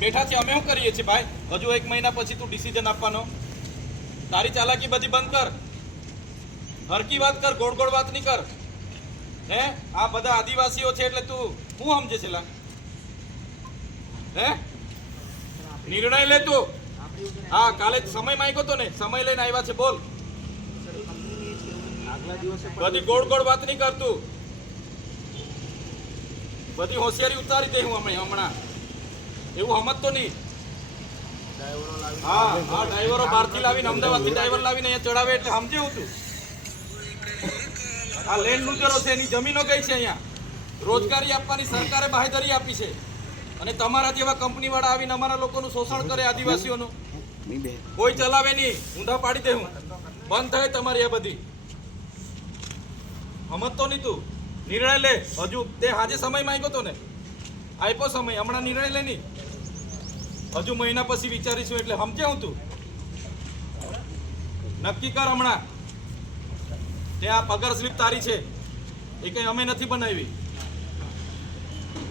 બેઠા છે અમે શું કરીએ છીએ ભાઈ? હજુ 1 મહિના પછી તું ડિસિઝન આપવાનો. તારી ચાલાકી બધી બંધ કર, હરકી વાત કર, ગોળ ગોળ વાત નહીં કર. હે આ બધા આદિવાસીઓ છે એટલે તું શું સમજે છે લા? હે નિર્ણય લે તું. હા કાલે સમય માંગ્યો તો ને, સમય લઈને આવ્યા છે, બોલ. બધી ગોળ ગોળ વાત નહીં કરતું, બધી હોશિયારી ઉતારી દે હું હમણાં. એવું સમજતો નહીં. હા હા ડ્રાઈવરો બહારથી લાવીને, અમદાવાદથી ડ્રાઈવર લાવીને અહીંયા ચડાવે એટલે સમજે હું તું. આ લેન્ડ લૂઝરો છે, એની જમીનો ગઈ છે. અહીંયા રોજગારી આપવાની સરકારે બાહેધરી આપી છે, અને તમારા જેવા કંપની વાળા આવીને અમારા લોકોનું શોષણ કરે, આદિવાસીઓનું. કોઈ ચલાવે નહીં, ઊંધા પાડી દે હું. બંધ થાય તમારી આ બધી. સમજતો નહીં તું. નિર્ણય લે. હજુ તે આજે સમય માંગ્યો તો ને, આપ્યો સમય, હમણાં નિર્ણય લે નહીં. હજુ મહિના પછી વિચારીશું એટલે સમજે હું તું. નક્કી કર હમણાં. ત્યાં પગાર સ્લીપ તારી છે, એ કઈ અમે નથી બનાવી.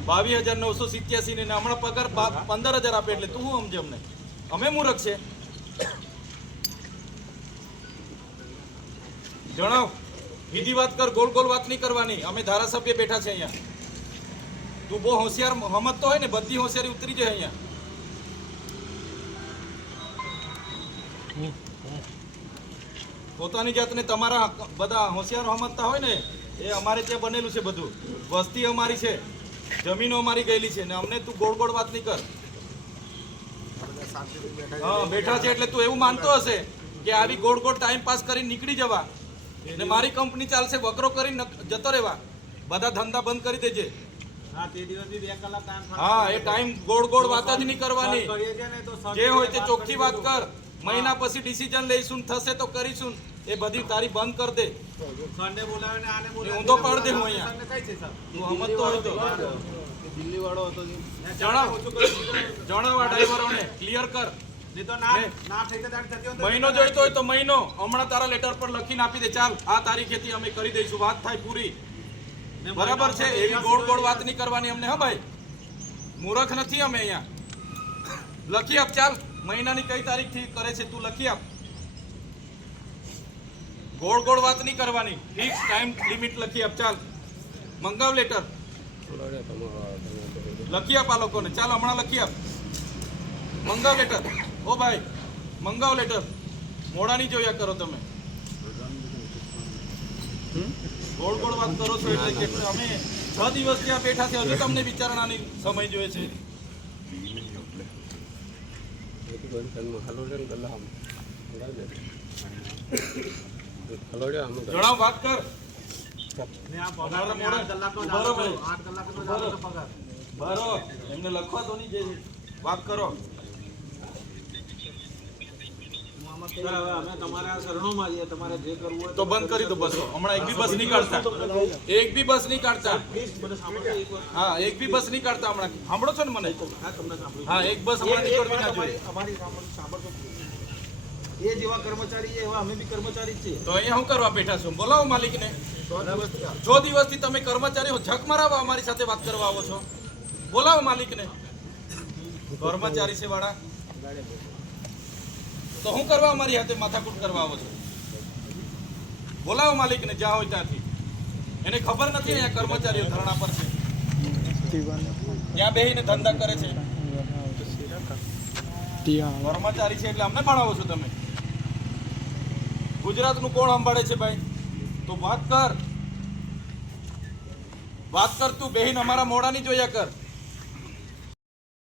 22,987 ને હમણાં પગાર 15,000 આપે એટલે તું શું સમજે અમને? અમે મૂર્ખ છે? જણાવ, બીજી વાત કર, ગોળ ગોળ વાત નહીં કરવાની. અમે ધારાસભ્ય બેઠા છે અહીંયા. તું બહુ હોશિયાર સમજતો હોય ને, બધી હોશિયારી ઉતરી જાય અહીંયા. પોતાની જાતને તમારા બધા હોશિયાર સમજતા હોય ને, એ અમારે ત્યાં બનેલું છે બધું. વસ્તી અમારી છે, જમીનો અમારી ગયેલી છે, ને અમને તું ગોળ ગોળ વાત નહીં કર. હા બેઠા છે એટલે તું એવું માનતો હશે કે આવી ગોળ ગોળ ટાઈમ પાસ કરીને નીકળી જવા ને મારી કંપની ચાલશે, વકરો કરીને જતો રહેવા. બધા ધંધા બંધ કરી દેજે. હા એ ટાઈમ ગોળ ગોળ વાત જ નહીં કરવાની. જે હોય તે ચોખ્ખી વાત કર. મહિના પછી ડિસિઝન લઈશું, થશે તો કરીશું. એ બધી તારી બંધ કર દે. ઊંધો પાડ દે હું અહીંયા. તું સમજતો હોય તો દિલ્હી વાળો હતો, જણાવ આ ડ્રાઈવરોને ક્લિયર કર. મહિનો જોઈતો હોય તો મહિનો. હમણાં તારા લેટર પર લખીને આપી દે. ચાલ આ તારીખેથી અમે કરી દઈશું, વાત થાય પૂરી. બરાબર છે? એવી ગોળ ગોળ વાત નહીં કરવાની અમને. હા ભાઈ, મૂર્ખ નથી અમે અહીંયા. લખી આપ. ચાલ મહિનાની કઈ તારીખથી કરે છે તું લખી આપ. ગોળ ગોળ વાત નહીં કરવાની. ફિક્સ ટાઈમ લિમિટ લખી આપ. ચાલ મંગાવ લેટર, લખી આપ આ લોકોને. ચાલ હમણાં લખી આપ. મંગાવ લેટર. ઓ ભાઈ મંગાવ લેટર. મોડા નહીં જોયા કરો તમે. ગોળ ગોળ વાત કરો છો એટલે અમે 6 દિવસ ત્યાં બેઠા છે, હજુ તમને વિચારણાની સમય જોઈએ છે. જણાવ, વાત કર. એમને લખવા તો નહીં, જે વાત કરો. તો બંધ કરી દો બસ. હમણાં એક બી બસ નહીં કાઢતા. હા એક બી બસ નહીં કાઢતા હમણાં. સાંભળો છો ને મને? હા એક બસ હમણાં નીકળવી ના જોઈએ. એ જેવા કર્મચારી છે એવા અમે બી કર્મચારી જ છીએ. તો અહીંયા શું કરવા બેઠા છો? બોલાવો માલિકને. 6 દિવસથી તમે કર્મચારીઓ ઝક મરાવવા અમારી સાથે વાત કરવા આવો છો. બોલાવો માલિકને. કર્મચારી છે વાળા તો શું કરવા અમારી હાથે માથાકૂટ કરવા આવો છો? બોલાવો માલિકને જ્યાં હોય ત્યાંથી. એને ખબર નથી અહીંયા કર્મચારીઓ ધરણા પર છે, ત્યાં બેસીને ધંધા કરે છે. કર્મચારી છે એટલે અમને ભણાવો છો તમે? ગુજરાતનું કોણ સંભાળે છે ભાઈ? તો વાત કર તું. બેહીને અમારા મોઢા નહીં જોયા કર.